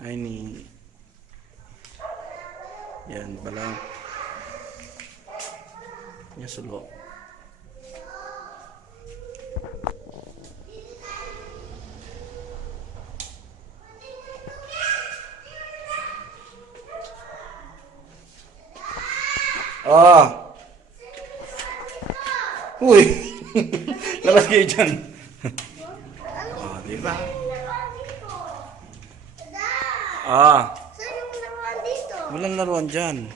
Ay ni. Yan pala. Yan sulo. Ah. Uy. Labas kayo dyan. Oh, di ba? Ah. Saan yung laruan dito? Walang laruan dyan.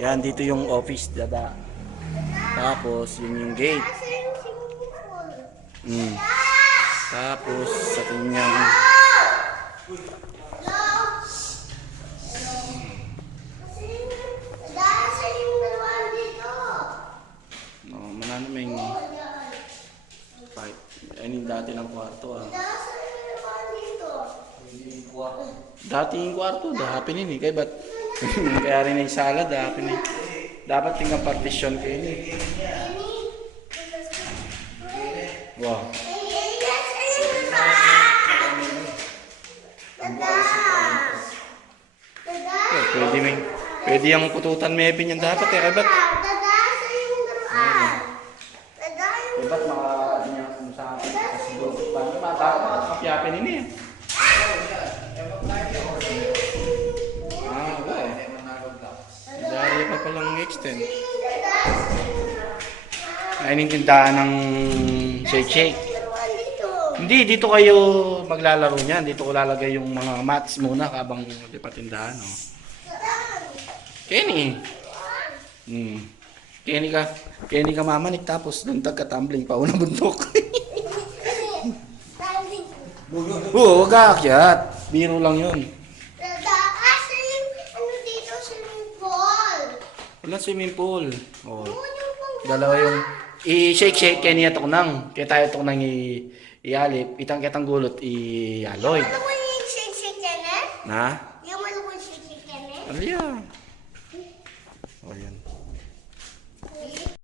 Yan, dito yung office, dada. Tapos, yun yung gate. Saan yung swimming pool? Mm. Tapos, sa kanyang... Saan yung laruan dito? Oh, mananaming... Ayun, dati ng kwarto ah. Saan yung laruan dito? Dati yung kwarto, dahapin yun eh. Kaya ba't? Kaya rin yung sala, dahapin eh. Dapat tingnan partition kayo eh. Wow. Oh, pwede yung pututan maybe yan dapat eh. Kaya ba't? Kaya ba't mga niya kung sa akin? Kasi doon, paano dapat mga kapyapin yun eh. Ah, wala eh. Dahil pa palang extend. Ayun yung tindahan ng shake-shake. Hindi, dito kayo maglalaro niyan. Dito ko lalagay yung mga mats muna habang di pa tindahan. Oh. Kenny. Kenny ka mamanik tapos doon tagka-tumbling pa unang bundok. Oo, wag aakyat. Biro lang yun. Walang swimming pool. Oh. Dalawa yung i-shake-shake Kenny at nang. Kaya tayo ito nang ialip. Itang-kitang gulot i-aloy. Yung malukon yung shake-shake yan eh? Na? Yung malukon shake-shake yan eh? Ano yan? O yan.